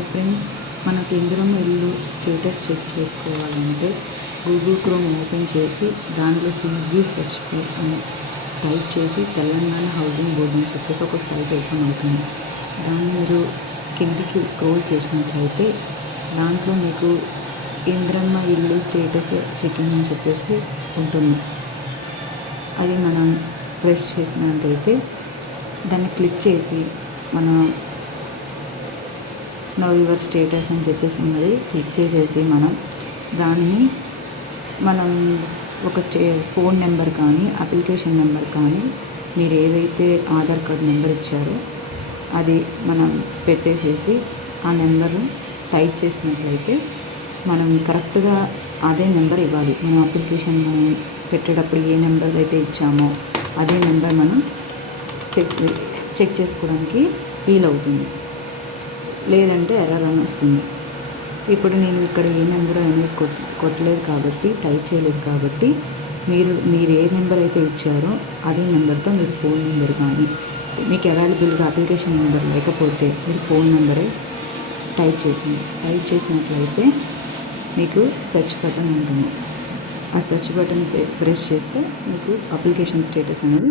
Hi friends, మనకి ఇందిరమ్మ ఇల్లు status check చేసుకోవాలంటే గూగుల్ క్రోమ్ ఓపెన్ చేసి దానిలో టీజీహెచ్పీ అని టైప్ చేసి తెలంగాణ హౌసింగ్ బోర్డ్ అని చెప్పేసి ఒక సైట్ ఓపెన్ అవుతుంది. దాన్ని మీరు కిందికి స్క్రోల్ చేసినట్లయితే దాంట్లో మీకు ఇందిరమ్మ ఇల్లు స్టేటస్ చెకింగ్ అని చెప్పేసి ఉంటుంది. అది మనం ప్రెస్ చేసినట్లయితే దాన్ని క్లిక్ చేసి మన నౌ యువర్ స్టేటస్ అని చెప్పేసి ఉన్నది క్లిక్ చేసేసి మనం ఒక ఫోన్ నెంబర్ కానీ అప్లికేషన్ నెంబర్ కానీ మీరు ఏదైతే ఆధార్ కార్డ్ నెంబర్ ఇచ్చారో అది మనం పెట్టేసేసి ఆ నెంబర్ టైప్ చేసినట్లయితే మనం కరెక్ట్గా అదే నెంబర్ ఇవ్వాలి. మనం అప్లికేషన్ మనం పెట్టేటప్పుడు ఏ నెంబర్ అయితే ఇచ్చామో అదే నెంబర్ మనం చెక్ చేసుకోవడానికి వీలవుతుంది. లేదంటే ఎర్రర్ అని వస్తుంది. ఇప్పుడు నేను ఇక్కడ ఏ నెంబర్ అనేది కొట్టలేదు కాబట్టి, టైప్ చేయలేదు కాబట్టి మీరు ఏ నెంబర్ అయితే ఇచ్చారో అదే నెంబర్తో మీరు ఫోన్ నెంబర్ కానీ మీకు అవైలబుల్గా అప్లికేషన్ నెంబర్ లేకపోతే మీరు ఫోన్ నెంబరే టైప్ చేసినట్లయితే మీకు సెర్చ్ బటన్ ఉంటుంది. ఆ సెర్చ్ బటన్ ప్రెస్ చేస్తే మీకు అప్లికేషన్ స్టేటస్ అనేది